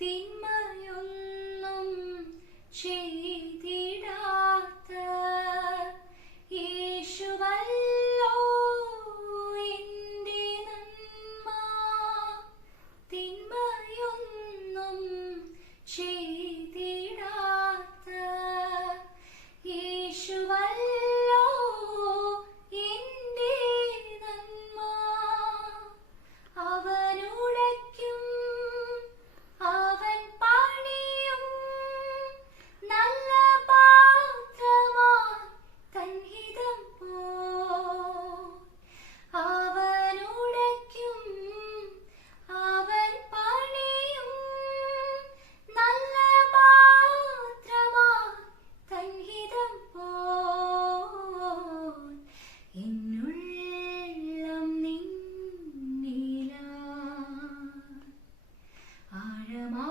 തിന്മയൊന്നും ചെയ്തിടാത്ത യേശുവല്ലോ എൻ്റെ നന്മ. തിന്മയൊന്നും ചെയ്തിടാത്ത യേശുവല്ലോ എൻ്റെ നന്മ. അവനുടയ്ക്കും അവൻ പണിയും നല്ല പാത്രമായി തൻഹിതം പോ. അവനുടയ്ക്കും അവൻ പണിയും നല്ല പാത്രമായി തൻഹിതം പോ. എന്നുള്ളം നിന്നിലാ ആഴമാ